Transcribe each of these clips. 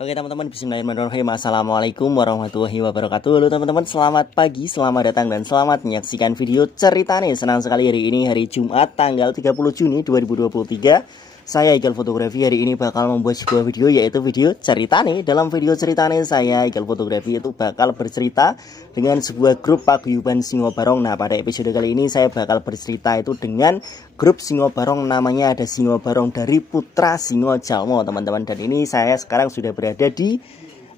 Oke teman-teman, bismillahirrahmanirrahim. Assalamualaikum warahmatullahi wabarakatuh. Halo teman-teman, selamat pagi, selamat datang dan selamat menyaksikan video cerita nih. Senang sekali hari ini hari Jumat tanggal 30 Juni 2023. Saya Iqal Fotografi hari ini bakal membuat sebuah video, yaitu video cerita nih. Dalam video cerita nih saya Iqal Fotografi itu bakal bercerita dengan sebuah grup paguyuban Singo Barong. Nah, pada episode kali ini saya bakal bercerita itu dengan grup Singo Barong, namanya ada Singo Barong dari Putra Singo Jalmo teman-teman. Dan ini saya sekarang sudah berada di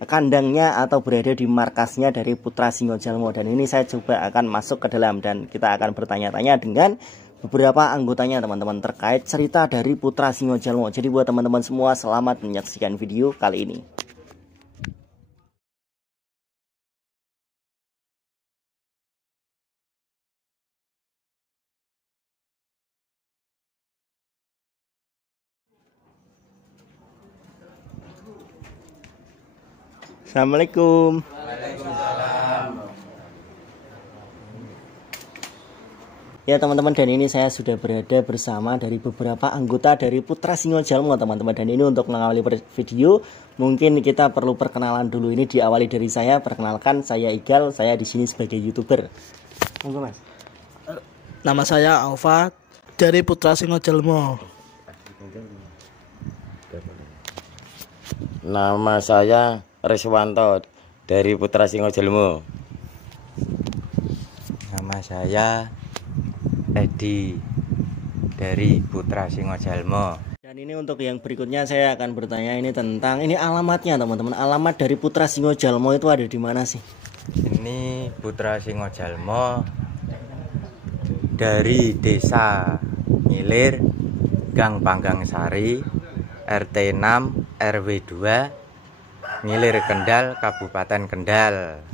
kandangnya atau berada di markasnya dari Putra Singo Jalmo. Dan ini saya coba akan masuk ke dalam dan kita akan bertanya-tanya dengan beberapa anggotanya teman-teman terkait cerita dari Putra Singo Jalmo. Jadi buat teman-teman semua, selamat menyaksikan video kali ini. Assalamualaikum. Ya teman-teman, dan ini saya sudah berada bersama dari beberapa anggota dari Putra Singo Jalmo teman-teman. Dan ini untuk mengawali video, mungkin kita perlu perkenalan dulu. Ini diawali dari saya. Perkenalkan, saya Iqal, saya di sini sebagai YouTuber. Monggo Mas. Nama saya Alfa dari Putra Singo Jalmo. Nama saya Reswanto dari Putra Singo Jalmo. Nama saya Edi dari Putra Singo Jalmo. Dan ini untuk yang berikutnya saya akan bertanya ini tentang ini alamatnya teman-teman. Alamat dari Putra Singo Jalmo itu ada di mana sih? Ini Putra Singo Jalmo dari Desa Ngilir, Gang Panggang Sari, RT 6 RW 2, Ngilir Kendal, Kabupaten Kendal.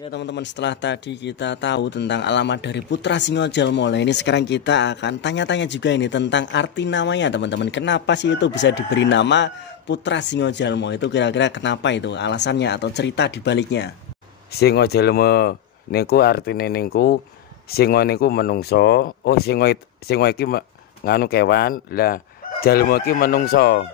Ya teman-teman, setelah tadi kita tahu tentang alamat dari Putra Singo Jalmo, nah ini sekarang kita akan tanya-tanya juga ini tentang arti namanya teman-teman. Kenapa sih itu bisa diberi nama Putra Singo Jalmo? Itu kira-kira kenapa itu alasannya atau cerita dibaliknya? Singo Jalmo niku artine niku singo niku menungso. Oh, singo iki nganu kewan. Lah Jalmo iki menungso.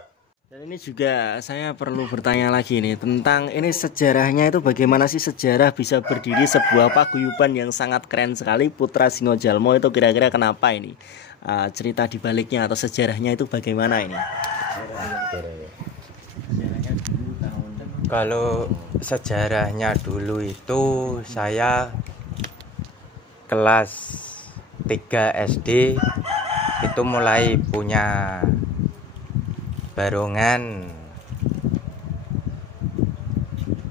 Dan ini juga saya perlu bertanya lagi nih tentang ini sejarahnya itu bagaimana sih sejarah bisa berdiri sebuah paguyuban yang sangat keren sekali Putra Singo Jalmo itu kira-kira kenapa ini? Cerita dibaliknya atau sejarahnya itu bagaimana ini? Kalau sejarahnya dulu itu saya kelas 3 SD itu mulai punya barongan.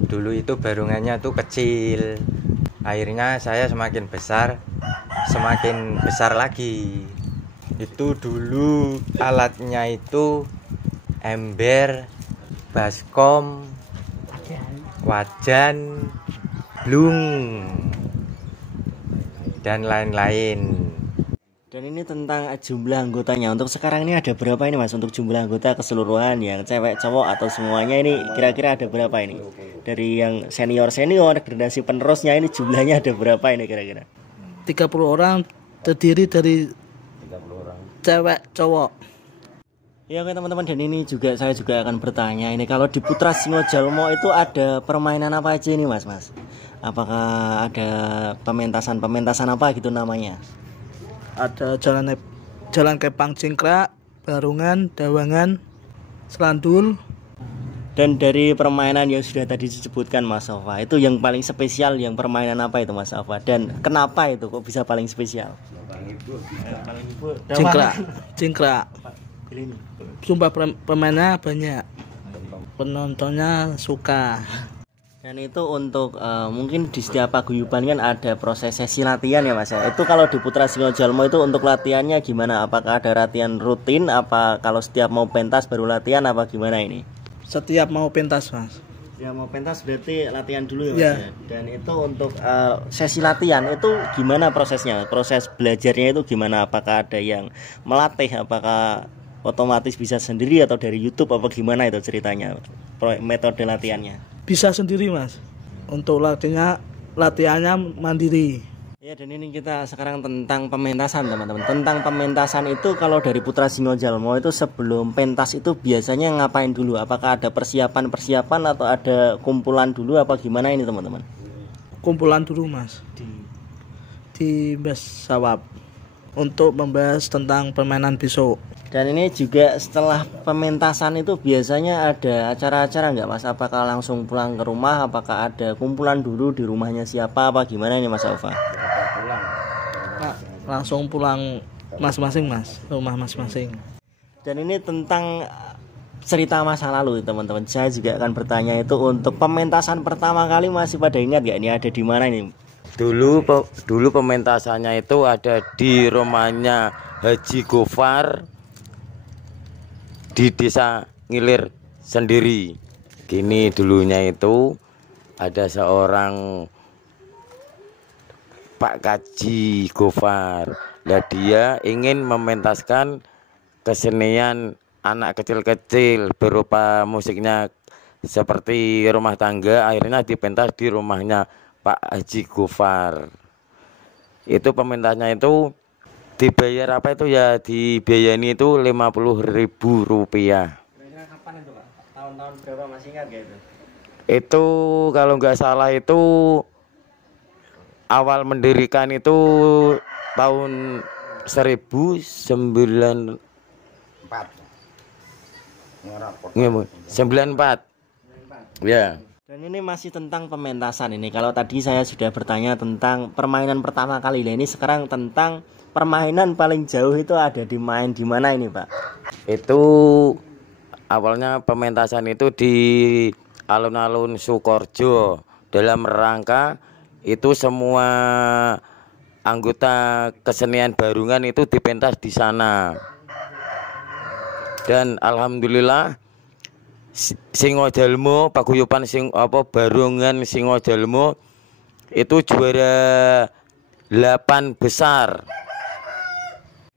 Dulu itu barongannya tuh kecil. Akhirnya saya semakin besar lagi. Itu dulu alatnya itu ember, baskom, wajan, blung, dan lain-lain. Dan ini tentang jumlah anggotanya. Untuk sekarang ini ada berapa ini Mas? Untuk jumlah anggota keseluruhan yang cewek, cowok atau semuanya ini kira-kira ada berapa ini? Dari yang senior-senior, generasi penerusnya ini jumlahnya ada berapa ini kira-kira? 30 orang terdiri dari 30 orang. cewek, cowok. Ya oke teman-teman, dan ini juga saya juga akan bertanya ini kalau di Putra Singo Jalmo itu ada permainan apa aja ini Mas? Apakah ada pementasan apa gitu namanya? Ada jalan kepang cingkrak, barungan, dawangan, selandul. Dan dari permainan yang sudah tadi disebutkan Mas Alfa, itu yang paling spesial yang permainan apa itu Mas Alfa? Dan kenapa itu kok bisa paling spesial? Cingkrak. Sumpah permainnya banyak. Penontonnya suka. Dan itu untuk mungkin di setiap paguyuban kan ada proses sesi latihan ya Mas ya. Itu kalau di Putra Singo Jalmo itu untuk latihannya gimana? Apakah ada latihan rutin? Apa kalau setiap mau pentas baru latihan apa gimana ini? Setiap mau pentas Mas. Ya mau pentas berarti latihan dulu ya Mas ya. Dan itu untuk sesi latihan itu gimana prosesnya? Proses belajarnya itu gimana? Apakah ada yang melatih? Apakah otomatis bisa sendiri atau dari YouTube apa gimana itu ceritanya? Metode latihannya? Bisa sendiri Mas. Untuk latihannya mandiri. Ya, dan ini kita sekarang tentang pementasan teman-teman. Tentang pementasan itu kalau dari Putra Singo Jalmo itu sebelum pentas itu biasanya ngapain dulu? Apakah ada persiapan-persiapan atau ada kumpulan dulu apa gimana ini teman-teman? Kumpulan dulu mas di Mbas Sawab untuk membahas tentang permainan besok. Dan ini juga setelah pementasan itu biasanya ada acara-acara nggak mas? Apakah langsung pulang ke rumah? Apakah ada kumpulan dulu di rumahnya siapa? Apa gimana ini mas Alfa? Langsung pulang masing-masing mas, rumah masing-masing. Dan ini tentang cerita masa lalu teman-teman. Saya juga akan bertanya itu untuk pementasan pertama kali masih pada ingat nggak ini ada di mana ini? Dulu pementasannya itu ada di rumahnya Haji Gofar di desa Ngilir sendiri. Gini dulunya itu ada seorang Pak Kaji Gofar. Lah dia ingin mementaskan kesenian anak kecil-kecil berupa musiknya seperti rumah tangga, akhirnya dipentas di rumahnya Pak Haji Gofar. Itu pementasnya itu dibayar apa itu ya, dibiayani itu Rp50.000. Kira-kira kapan itu Pak? Tahun-tahun berapa masih ingat gak itu? Itu kalau nggak salah itu awal mendirikan itu tahun 1994. 94. Ya. Dan ini masih tentang pementasan ini. Kalau tadi saya sudah bertanya tentang permainan pertama kali, nah ini sekarang tentang permainan paling jauh itu ada di mana ini Pak? Itu awalnya pementasan itu di alun-alun Sukoharjo dalam rangka itu semua anggota kesenian Barungan itu dipentas di sana. Dan alhamdulillah Singo Jalmo, paguyuban Barungan Singo Jalmo itu juara 8 besar.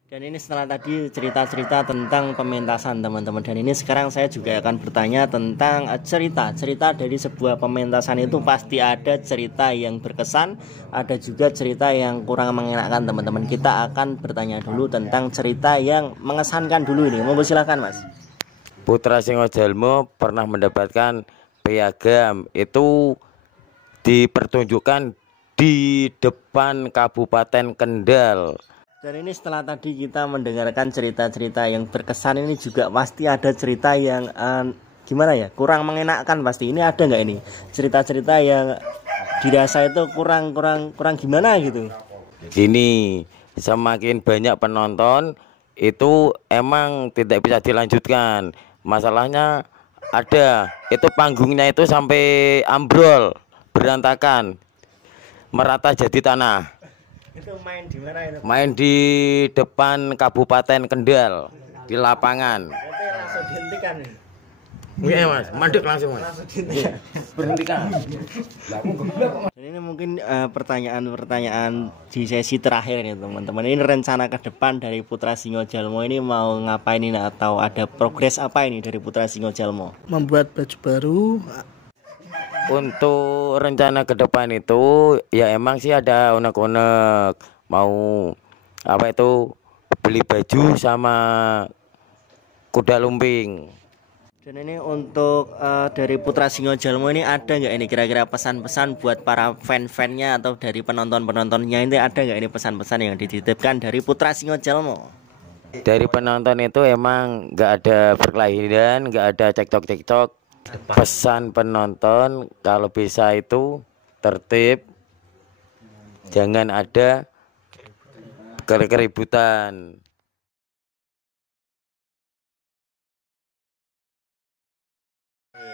Dan ini setelah tadi cerita-cerita tentang pementasan teman-teman. Dan ini sekarang saya juga akan bertanya tentang cerita dari sebuah pementasan itu pasti ada cerita yang berkesan, ada juga cerita yang kurang mengenakan teman-teman. Kita akan bertanya dulu tentang cerita yang mengesankan dulu ini. Mau silakan Mas. Putra Singo Jalmo pernah mendapatkan piagam itu dipertunjukkan di depan Kabupaten Kendal. Dan ini setelah tadi kita mendengarkan cerita-cerita yang berkesan, ini juga pasti ada cerita yang gimana ya, kurang mengenakan pasti. Ini ada nggak ini cerita-cerita yang dirasa itu kurang gimana gitu? Ini semakin banyak penonton itu emang tidak bisa dilanjutkan. Masalahnya ada itu panggungnya itu sampai ambrol, berantakan, merata jadi tanah. Itu main di mana itu? Main di depan Kabupaten Kendal di lapangan. Itu langsung dihentikan nih. Iya Mas, mandek langsung Mas. Berhentikan. Dan ini mungkin pertanyaan di sesi terakhir nih teman-teman. Ini rencana ke depan dari Putra Singo Jalmo ini mau ngapain ini atau ada progres apa ini dari Putra Singo Jalmo? Membuat baju baru. Untuk rencana ke depan itu ya emang sih ada unek-unek mau apa itu beli baju sama kuda lumping. Dan ini untuk dari Putra Singo Jalmo ini ada nggak ini kira-kira pesan-pesan buat para fan-fannya atau dari penonton-penontonnya ini ada nggak ini pesan-pesan yang dititipkan dari Putra Singo Jalmo? Dari penonton itu emang nggak ada perkelahian, nggak ada cekcok-cekcok. Pesan penonton kalau bisa itu tertib, jangan ada keributan.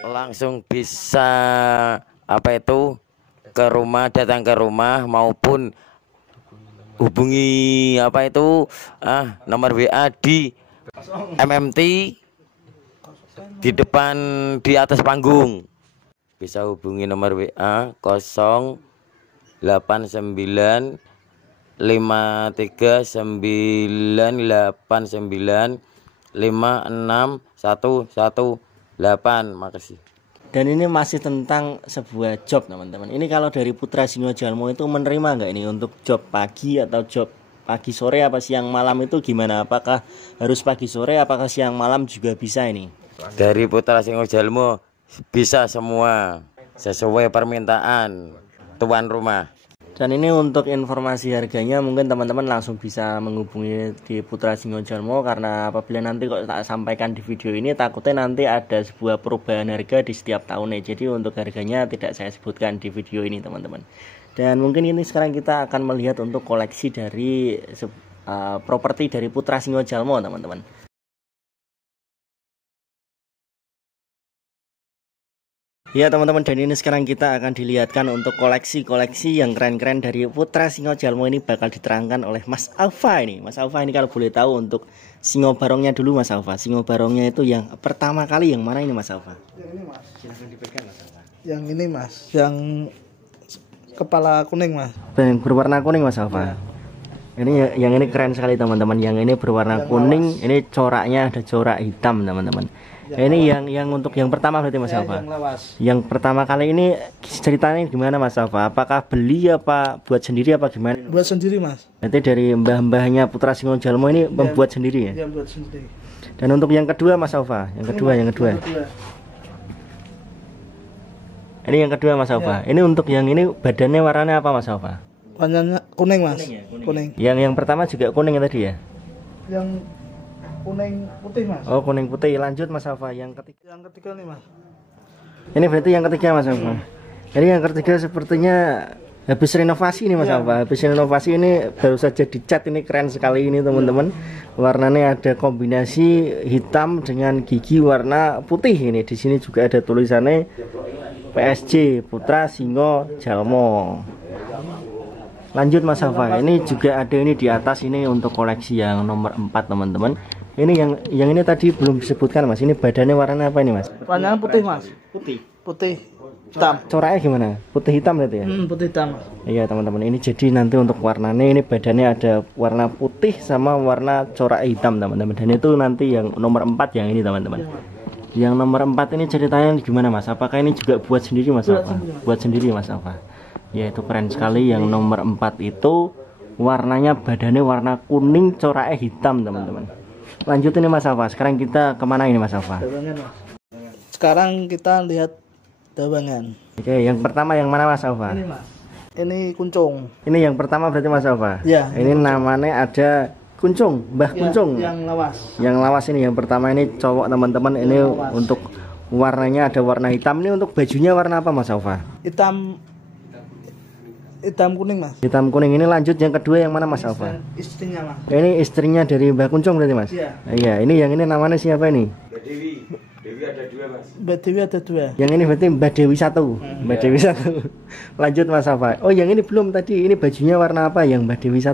Langsung bisa apa itu ke rumah, datang ke rumah maupun hubungi apa itu nomor WA di MMT di depan di atas panggung. Bisa hubungi nomor WA 089 53 989 56118. Makasih. Dan ini masih tentang sebuah job teman-teman. Ini kalau dari Putra Singo Jalmo itu menerima nggak ini untuk job pagi atau job pagi sore apa siang malam itu gimana? Apakah harus pagi sore? Apakah siang malam juga bisa ini? Dari Putra Singo Jalmo bisa semua sesuai permintaan tuan rumah. Dan ini untuk informasi harganya mungkin teman-teman langsung bisa menghubungi di Putra Singo Jalmo, karena apabila nanti kok tak sampaikan di video ini takutnya nanti ada sebuah perubahan harga di setiap tahunnya. Jadi untuk harganya tidak saya sebutkan di video ini teman-teman. Dan mungkin ini sekarang kita akan melihat untuk koleksi dari properti dari Putra Singo Jalmo teman-teman. Ya teman-teman, dan ini sekarang kita akan dilihatkan untuk koleksi-koleksi yang keren-keren dari Putra Singo Jalmo. Ini bakal diterangkan oleh Mas Alfa ini. Mas Alfa ini kalau boleh tahu untuk singo barongnya dulu Mas Alfa. Singo barongnya itu yang pertama kali yang mana ini Mas Alfa? Yang ini Mas. Silahkan dipegang Mas Alfa. Yang ini Mas, yang kepala kuning Mas. Yang berwarna kuning Mas Alfa. Ini yang ini keren sekali teman-teman. Yang ini berwarna kuning, ini coraknya ada corak hitam teman-teman. Ini yang untuk yang pertama berarti Mas Alfa. Yang pertama kali ini ceritanya gimana Mas Alfa? Apakah beli apa buat sendiri apa gimana? Buat sendiri Mas. Nanti dari mbah-mbahnya Putra Singo Jalmo ini membuat sendiri ya? Iya, buat sendiri. Dan untuk yang kedua Mas Alfa, yang kedua. Ini yang kedua Mas Alfa. Ini untuk yang ini badannya warnanya apa Mas Alfa? Warnanya kuning Mas. Kuning. Yang pertama juga kuning tadi ya? Yang kuning putih Mas. Oh, kuning putih. Lanjut Mas Alfa, yang ketiga. Yang ketiga nih Mas. Ini berarti yang ketiga Mas Alfa. Ini yang ketiga sepertinya habis renovasi nih Mas Alfa. Habis renovasi ini baru saja dicat, ini keren sekali ini teman-teman. Warnanya ada kombinasi hitam dengan gigi warna putih ini. Di sini juga ada tulisannya PSG Putra Singo Jalmo. Lanjut Mas Alfa. Ini juga ada ini di atas ini untuk koleksi yang nomor 4 teman-teman. Ini yang ini tadi belum disebutkan Mas. Ini badannya warna apa ini Mas? Warnanya putih Mas. Putih hitam. Coraknya gimana? Putih hitam berarti ya? Putih hitam. Iya teman-teman, ini jadi nanti untuk warnanya ini badannya ada warna putih sama warna corak hitam teman-teman. Dan itu nanti yang nomor 4 yang ini teman-teman. Yang nomor 4 ini ceritanya gimana Mas? Apakah ini juga buat sendiri Mas Alfa? Buat sendiri Mas Alfa. Ya itu keren sekali. Yang nomor 4 itu warnanya badannya warna kuning, coraknya hitam teman-teman. Lanjut ini Mas Alfa. Sekarang kita kemana ini Mas Alfa? Dawangan Mas. Sekarang kita lihat dawangan. Oke, yang pertama yang mana Mas Alfa? Ini Mas. Ini kuncung. Ini yang pertama berarti Mas Alfa? Ya. Ini namanya ada kuncung, Mbah Kuncung. Yang lawas. Yang lawas ini yang pertama ini cowok teman-teman. Ini untuk warnanya ada warna hitam. Ini untuk bajunya warna apa Mas Alfa? Hitam kuning Mas. Hitam kuning. Ini lanjut yang kedua yang mana Mas Alfa? Istrinya Mas. Ini istrinya dari Mbah Kuncung berarti Mas? Iya. Iya, ini yang ini namanya siapa ini? Dewi ada 2 Mas. Mbak Dewi ada 2. Yang ini berarti Mbak Dewi 1. Mbak Dewi 1. Lanjut Mas Alfa. Oh, yang ini belum tadi. Ini bajunya warna apa yang Mbak Dewi 1?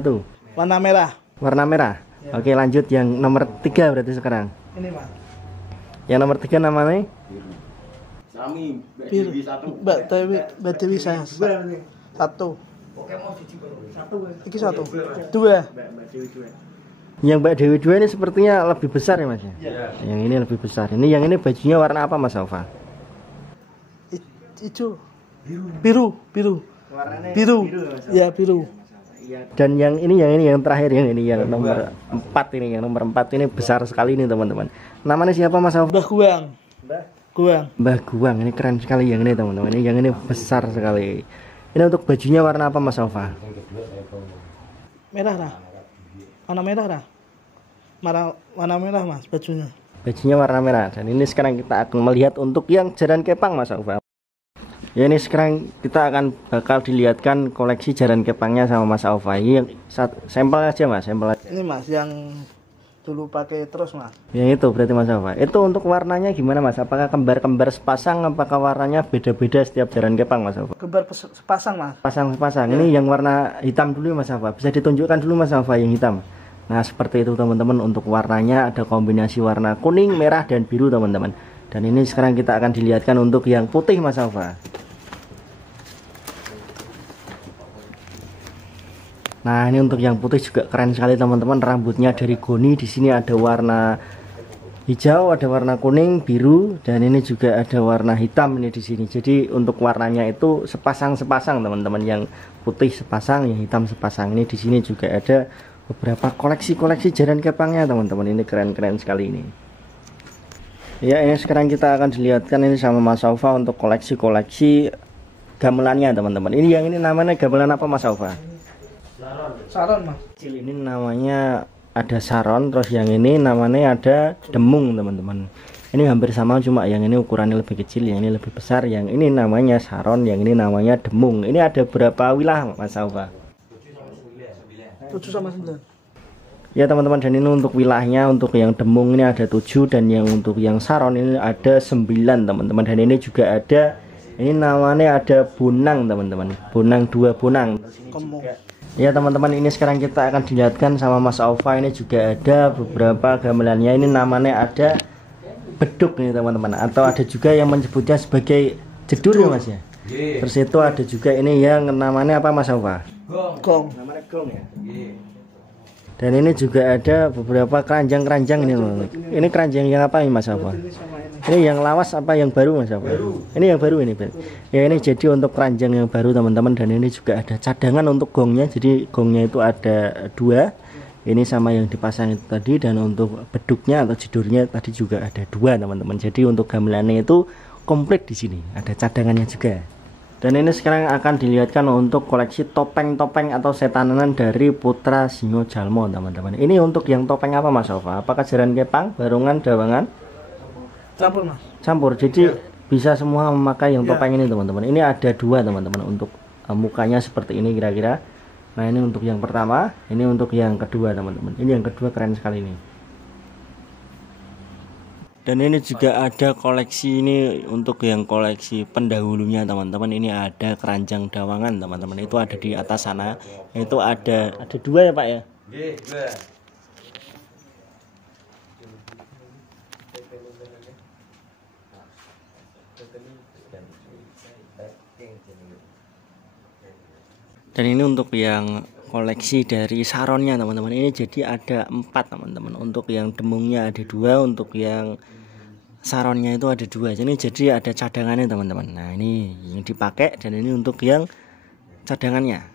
Warna merah. Warna merah. Ya. Oke, lanjut yang nomor 3 berarti sekarang. Ini Mas. Yang nomor 3 namanya? Sami, Mbak Dewi saya 1. Iki 1. 2. Yang Mbak Dewi 2 ini sepertinya lebih besar ya Mas ya? Yang ini lebih besar. Ini yang ini bajunya warna apa Mas Alfa? Hijau. Biru. Biru. Ya, biru. Dan yang yang terakhir yang nomor 4 ini, yang nomor 4 ini besar sekali ini teman-teman. Namanya siapa Mas Alfa? Mbah Guang. Mbah Guang. Ini keren sekali yang ini teman-teman. Yang ini besar sekali. Ini untuk bajunya warna apa Mas Alfa? Merah lah. Warna merah lah. Warna merah Mas bajunya. Bajunya warna merah. Dan ini sekarang kita akan melihat untuk yang jaran kepang Mas Alfa. Ya ini sekarang kita akan bakal dilihatkan koleksi jaran kepangnya sama Mas Alfa. Ini sampel aja Mas, sampel aja. Ini Mas yang dulu pakai terus Mas. Yang itu berarti Mas Alfa. Itu untuk warnanya gimana Mas? Apakah kembar-kembar sepasang? Apakah warnanya beda-beda setiap jaran kepang Mas Alfa? Kembar sepasang Mas. Sepasang. Ini yang warna hitam dulu Mas Alfa. Bisa ditunjukkan dulu Mas Alfa yang hitam. Nah seperti itu teman-teman. Untuk warnanya ada kombinasi warna kuning, merah, dan biru teman-teman. Dan ini sekarang kita akan dilihatkan untuk yang putih Mas Alfa. Nah ini untuk yang putih juga keren sekali teman-teman. Rambutnya dari goni. Di sini ada warna hijau, ada warna kuning, biru, dan ini juga ada warna hitam ini di sini. Jadi untuk warnanya itu sepasang-sepasang teman-teman, yang putih sepasang, yang hitam sepasang. Ini di sini juga ada beberapa koleksi-koleksi jaran kepangnya teman-teman. Ini keren-keren sekali ini. Ya, ini sekarang kita akan dilihatkan ini sama Mas Aufa untuk koleksi-koleksi gamelannya teman-teman. Ini yang ini namanya gamelan apa Mas Aufa? Saron Mas. Kecil ini namanya ada saron, terus yang ini namanya ada demung teman-teman. Ini hampir sama, cuma yang ini ukurannya lebih kecil, yang ini lebih besar. Yang ini namanya saron, yang ini namanya demung. Ini ada berapa wilayah Mas Aufa? 7 sama 9. Ya teman-teman, dan ini untuk wilayahnya, untuk yang demung ini ada 7, dan yang untuk yang saron ini ada 9 teman-teman. Dan ini juga ada, ini namanya ada bonang teman-teman, bonang, 2 bonang. Ya teman-teman, ini sekarang kita akan dilihatkan sama Mas Aufa. Ini juga ada beberapa gamelannya, ini namanya ada beduk nih teman-teman, atau ada juga yang menyebutnya sebagai jedul ya Mas ya. Terus itu ada juga ini yang namanya apa Mas Aufa? Gong. Namanya gong ya. Dan ini juga ada beberapa keranjang-keranjang ini loh. Ini keranjang yang apa ini Mas Aufa? Ini yang lawas apa yang baru Mas Aufa? Ini yang baru ini. Ya ini jadi untuk keranjang yang baru teman-teman, dan ini juga ada cadangan untuk gongnya. Jadi gongnya itu ada 2. Ini sama yang dipasang itu tadi, dan untuk beduknya atau jedurnya tadi juga ada 2 teman-teman. Jadi untuk gamelannya itu komplit di sini. Ada cadangannya juga. Dan ini sekarang akan dilihatkan untuk koleksi topeng-topeng atau setanan dari Putra Singo Jalmo teman-teman. Ini untuk yang topeng apa Mas Aufa? Apakah jaran kepang, barongan, dawangan? Campur Mas. Campur. Jadi bisa semua memakai yang topeng ini teman-teman. Ini ada 2 teman-teman, untuk mukanya seperti ini kira-kira. Nah ini untuk yang pertama, ini untuk yang kedua teman-teman. Ini yang kedua keren sekali ini. Dan ini juga ada koleksi ini untuk yang koleksi pendahulunya teman-teman. Ini ada keranjang dawangan teman-teman. Itu ada di atas sana. Itu ada 2 ya Pak ya? Dan ini untuk yang koleksi dari saronnya teman-teman. Ini jadi ada 4 teman-teman. Untuk yang demungnya ada 2, untuk yang saronnya itu ada 2. Jadi ada cadangannya teman-teman. Nah ini yang dipakai, dan ini untuk yang cadangannya.